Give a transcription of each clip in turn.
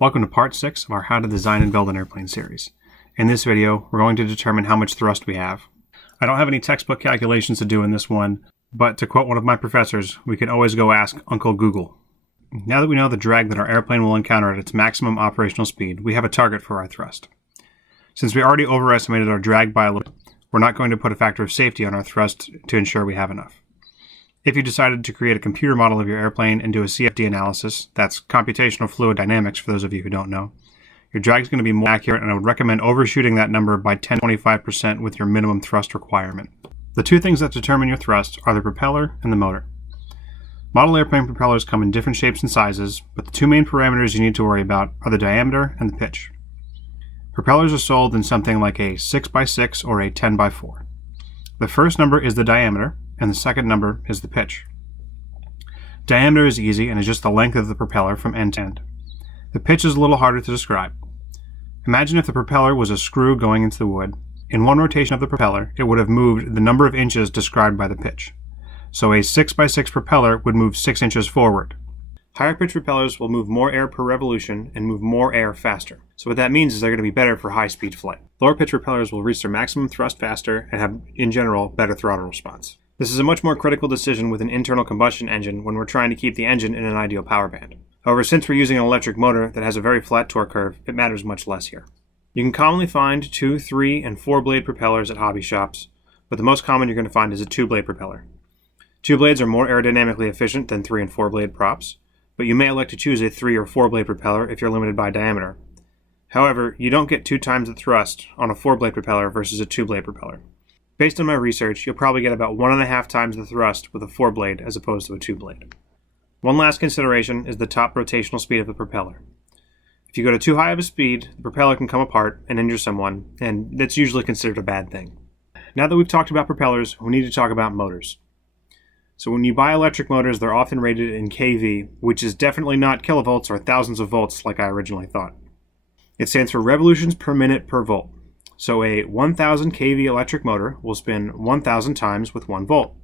Welcome to part 6 of our How to Design and Build an Airplane series. In this video, we're going to determine how much thrust we have. I don't have any textbook calculations to do in this one, but to quote one of my professors, we can always go ask Uncle Google. Now that we know the drag that our airplane will encounter at its maximum operational speed, we have a target for our thrust. Since we already overestimated our drag by a little, we're not going to put a factor of safety on our thrust to ensure we have enough. If you decided to create a computer model of your airplane and do a CFD analysis, that's computational fluid dynamics for those of you who don't know, your drag is going to be more accurate, and I would recommend overshooting that number by 10-25% with your minimum thrust requirement. The two things that determine your thrust are the propeller and the motor. Model airplane propellers come in different shapes and sizes, but the two main parameters you need to worry about are the diameter and the pitch. Propellers are sold in something like a 6x6 or a 10x4. The first number is the diameter, and the second number is the pitch. Diameter is easy and is just the length of the propeller from end to end. The pitch is a little harder to describe. Imagine if the propeller was a screw going into the wood. In one rotation of the propeller, it would have moved the number of inches described by the pitch. So a 6x6 propeller would move 6 inches forward. Higher pitch propellers will move more air per revolution and move more air faster. So what that means is they're going to be better for high-speed flight. Lower pitch propellers will reach their maximum thrust faster and have, in general, better throttle response. This is a much more critical decision with an internal combustion engine when we're trying to keep the engine in an ideal power band. However, since we're using an electric motor that has a very flat torque curve, it matters much less here. You can commonly find 2, 3, and 4 blade propellers at hobby shops, but the most common you're going to find is a 2 blade propeller. 2 blades are more aerodynamically efficient than 3 and 4 blade props, but you may elect to choose a 3 or 4 blade propeller if you're limited by diameter. However, you don't get 2 times the thrust on a 4 blade propeller versus a 2 blade propeller. Based on my research, you'll probably get about 1.5 times the thrust with a 4 blade as opposed to a 2 blade. One last consideration is the top rotational speed of the propeller. If you go to too high of a speed, the propeller can come apart and injure someone, and that's usually considered a bad thing. Now that we've talked about propellers, we need to talk about motors. So when you buy electric motors, they're often rated in kV, which is definitely not kilovolts or thousands of volts like I originally thought. It stands for revolutions per minute per volt. So a 1000 kV electric motor will spin 1000 times with 1 volt.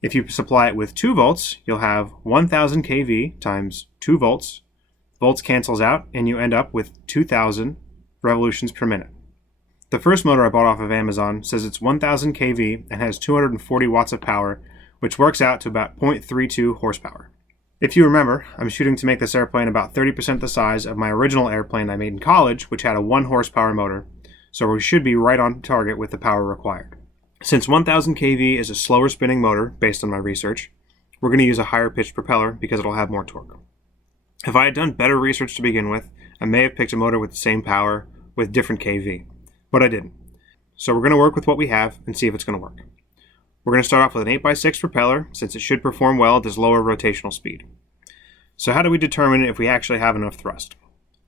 If you supply it with 2 volts, you'll have 1000 kV times 2 volts. Volts cancels out, and you end up with 2000 revolutions per minute. The first motor I bought off of Amazon says it's 1000 kV and has 240 watts of power, which works out to about 0.32 horsepower. If you remember, I'm shooting to make this airplane about 30% the size of my original airplane I made in college, which had a 1 horsepower motor, so we should be right on target with the power required. Since 1000 kV is a slower spinning motor, based on my research, we're going to use a higher pitched propeller because it'll have more torque. If I had done better research to begin with, I may have picked a motor with the same power with different kV, but I didn't. So we're going to work with what we have and see if it's going to work. We're going to start off with an 8x6 propeller, since it should perform well at this lower rotational speed. So how do we determine if we actually have enough thrust?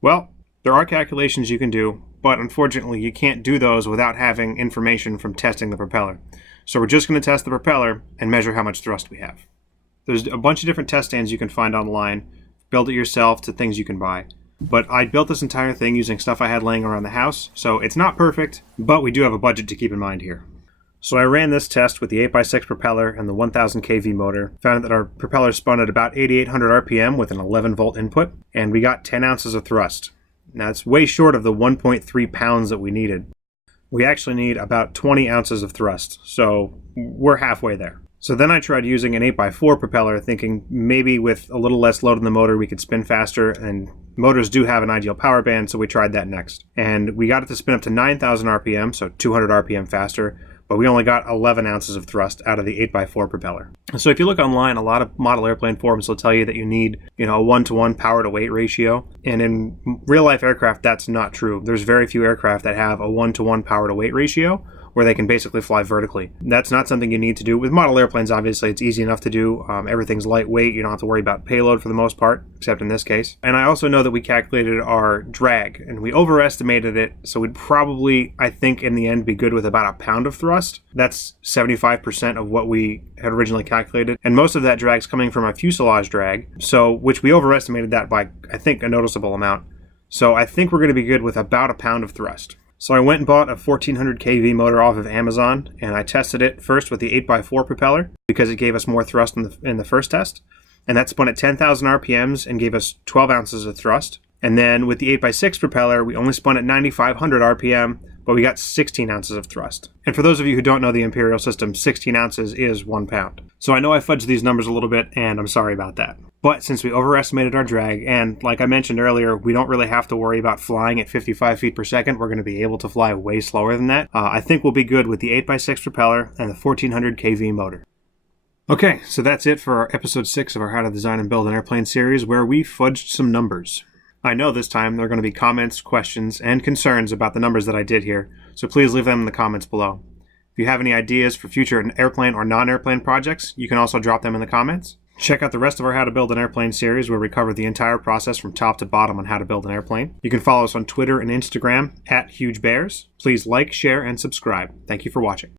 Well, there are calculations you can do, but unfortunately you can't do those without having information from testing the propeller. So we're just going to test the propeller and measure how much thrust we have. There's a bunch of different test stands you can find online, build it yourself to things you can buy. But I built this entire thing using stuff I had laying around the house, so it's not perfect, but we do have a budget to keep in mind here. So I ran this test with the 8x6 propeller and the 1000 kV motor, found that our propeller spun at about 8800 RPM with an 11 volt input, and we got 10 ounces of thrust. Now it's way short of the 1.3 pounds that we needed. We actually need about 20 ounces of thrust, so we're halfway there. So then I tried using an 8x4 propeller, thinking maybe with a little less load on the motor we could spin faster, and motors do have an ideal power band, so we tried that next. And we got it to spin up to 9000 RPM, so 200 RPM faster, but we only got 11 ounces of thrust out of the 8x4 propeller. So if you look online, a lot of model airplane forums will tell you that you need, a 1-to-1 power to weight ratio. And in real life aircraft, that's not true. There's very few aircraft that have a 1-to-1 power to weight ratio, where they can basically fly vertically. That's not something you need to do. With model airplanes, obviously, it's easy enough to do. Everything's lightweight. You don't have to worry about payload for the most part, except in this case. And I also know that we calculated our drag, and we overestimated it, so we'd probably, I think, in the end, be good with about a pound of thrust. That's 75% of what we had originally calculated, and most of that drag's coming from a fuselage drag, which we overestimated that by, I think, a noticeable amount. So I think we're going to be good with about a pound of thrust. So I went and bought a 1400 kV motor off of Amazon, and I tested it first with the 8x4 propeller because it gave us more thrust in the first test, and that spun at 10,000 RPMs and gave us 12 ounces of thrust. And then with the 8x6 propeller, we only spun at 9,500 RPM, but we got 16 ounces of thrust. And for those of you who don't know the imperial system, 16 ounces is 1 pound. So I know I fudged these numbers a little bit, and I'm sorry about that. But since we overestimated our drag, and like I mentioned earlier, we don't really have to worry about flying at 55 feet per second. We're going to be able to fly way slower than that. I think we'll be good with the 8x6 propeller and the 1400 kV motor. Okay, so that's it for our episode 6 of our How to Design and Build an Airplane series, where we fudged some numbers. I know this time there are going to be comments, questions, and concerns about the numbers that I did here, so please leave them in the comments below. If you have any ideas for future airplane or non-airplane projects, you can also drop them in the comments. Check out the rest of our How to Build an Airplane series, where we cover the entire process from top to bottom on how to build an airplane. You can follow us on Twitter and Instagram @HugeBears. Please like, share, and subscribe. Thank you for watching.